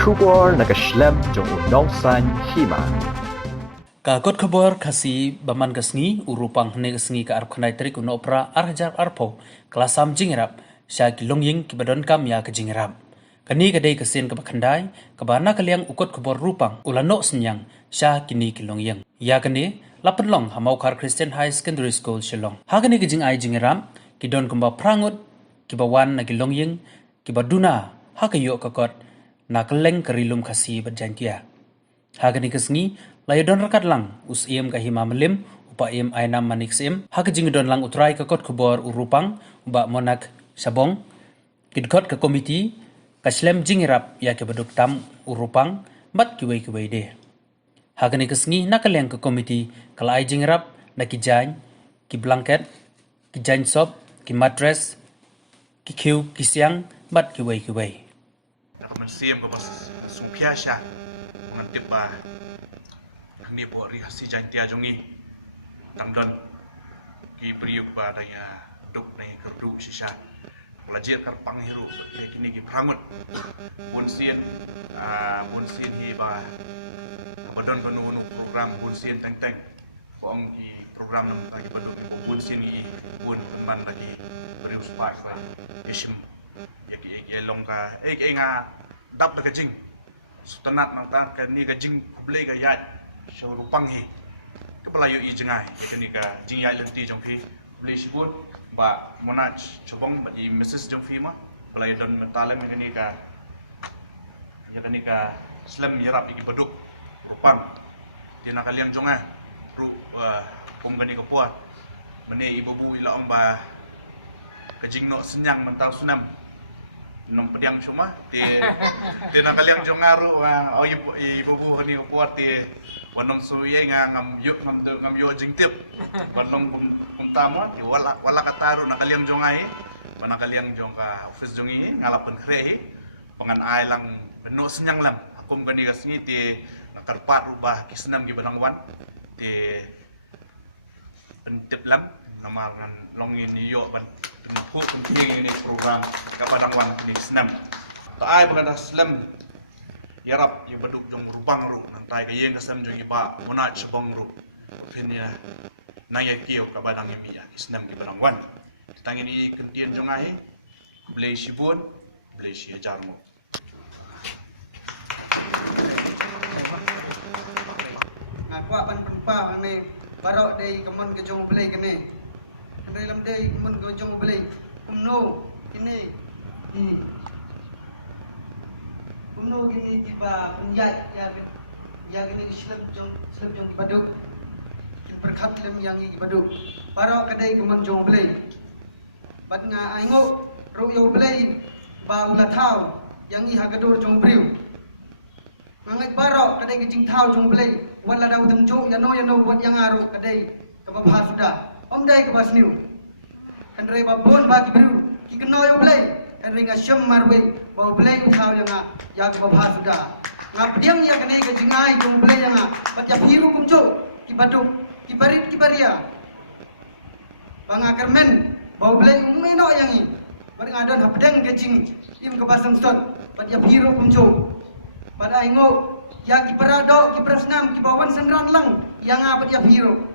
Kubor nakaslem jong unongsan hima. Kakot kabor kasi baman kasngi urupang hne kasngi ka arp khanai trik uno opera arhajar arpo kelasam jingrap sya kilongying kibadon kam ya ke jingrap kani kadai kasin ka bakhandai kabana kaliang ukot kabor rupang ulano senyang sya kini kilongying ya kani lapenlong hamau kar Christian High Secondary School Shillong hagani ke jing ai jingrap kidon kamba prangut kibawan na kilongying kibaduna hakayo kakot na keleng kerilum kasi berjantia hagani kasngi layodon rakat lang us iem kahima melim upa iem ainam manik sim hagajing don lang utrai kakot kubor urupang uba monak sabong kidkot ke komiti kaslem jingirap ya ke beduk tam urupang bat kiwei de hagani kasngi nakaleng ke komiti kalai jingirap na kijan ki blanket ki jan sop ki mattress ki kiu ki siang bat kiwei Mensiam ko mas sumpia siya mengantip ba ni bo ri hasi jantia jongi tangdon ki priuk ba daya duk nei kerdu sisa melajir karpang hiru kini ki pramut bunsien hi ba badon banu program bunsien teng boong ki program nam lagi badu bunsien ni bun man lagi berius ba isim ya longka nga dap na kajing sutanat nang tan ka ni kajing kublay ka yat so rupang hi kapalayo i jengai kani ka jing yat lenti jong phi kublay sibun ba mona chobong ba i mrs jong phi ma palayo don metalam kani ka slam yarap iki beduk rupang dia nakaliang jonga ru pum kani ka puat mene ibu ila amba kajing no senyang mentau sunam nom pediang cuma ti nakaliang jongaru o ibu ni kuat ti wanom suye ngam yuk jingtip wanom kumtama ti wala kataru nakaliang jongai nakaliang jongka office jongi ngalapan krehi pangan ai lang no senyang lang akum gani kasngi ti nakarpat rubah kisnam gi banangwan ti pentip lang namaran longin yo ban puk penting ini program kapadangwan di senam taai baganda slam yarap yang beduk jong rupang ru nantai ka yeng kasam jong iba mona chbong ru phenya naya kiyo kabadang imi ya senam ki badangwan tangin i kentien jong ai blei sibun blei sia jarmo ngakwa pan penpa ngane barok dei kemon ke jong blei kene dalam day mun gojong beli umno ini umno gini tiba penjat ya gini seleb jong dibaduk berkat lem yang dibaduk baro kedai kemen jong beli bat nga aingo ro yo beli ba ulatau yang i hagadur jong briu ngangai baro kedai kejing tau jong beli wala daw temjo ya no buat yang aru kedai kebabha sudah om dai ke basniu andre babon bagi biru ki keno yo blai andre nga syam marwe ba blai uthau yang ya ke babha sudah ngap diang ya kene ke jingai jong blai yang pat ya biru kumjo ki baduk ki baria banga kermen ba blai umeno yang i bar ngadon hapdeng ke jing im ke basang stot pat ya biru kumjo pada ingo ya ki parado ki prasnam ki bawan sendran lang yang pat ya biru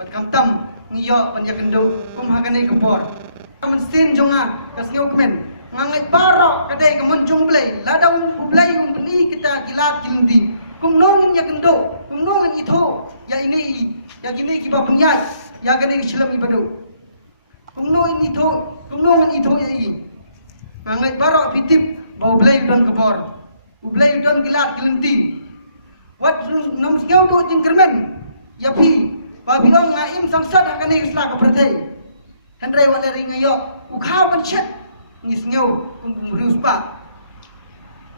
pat kamtam ngiyo panjakendo hagane kepor mensin jonga kasnyo kemen ngangai baro kadai kemen jongblai ladau bublai peni kita kilat kilindi kumnong nya kendo kumnong itho ya ini ya gini kiba pengyat ya gane islam ibadu kumnong itho ya ini ngangai baro pitip bau blai don kepor bublai don kilat kilindi wat nom sngau do jing kermen ya pi babiong ngaim sangsat hakane isla ka pertai hendrai wala ringayo ukhaw ban chet ngisngeu kumrius pa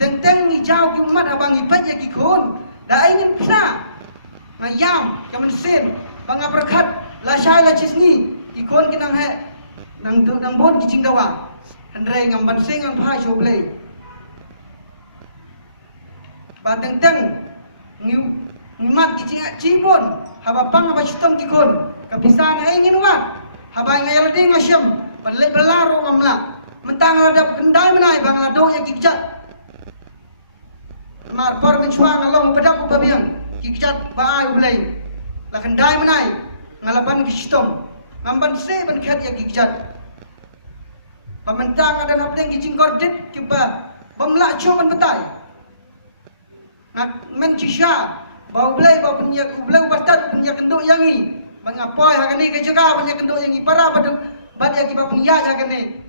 teng ni jaw ki umat abang ipat ya ki khon da ingin pna ngayam kamen sen banga berkat la syai la cisni ki khon kinang he nang bon ki cingdawa hendrai ngam ban seng ang pha sho blai ba teng ngiu ngimat ki cibon haba pang haba syutam kikon kapisan ay nginuat haba ngayal ding asyam panle belaro ngamla mentang ada kendai menai bang lado yang kikjat Mar por mencuang Allah mempedak babiang. Kikjat baai belai. Lakan dai menai. Ngalapan kistom. Ngamban se ban khat ya kikjat. Pamentang ada napdeng kijingkor dit kiba pemlak coban betai. Nak mencisha bau belai bau penyak belai bastat penyak kenduk yangi. Mengapoi hakani ke jaga penyak kenduk yangi para pada badia kiba penyak hakani.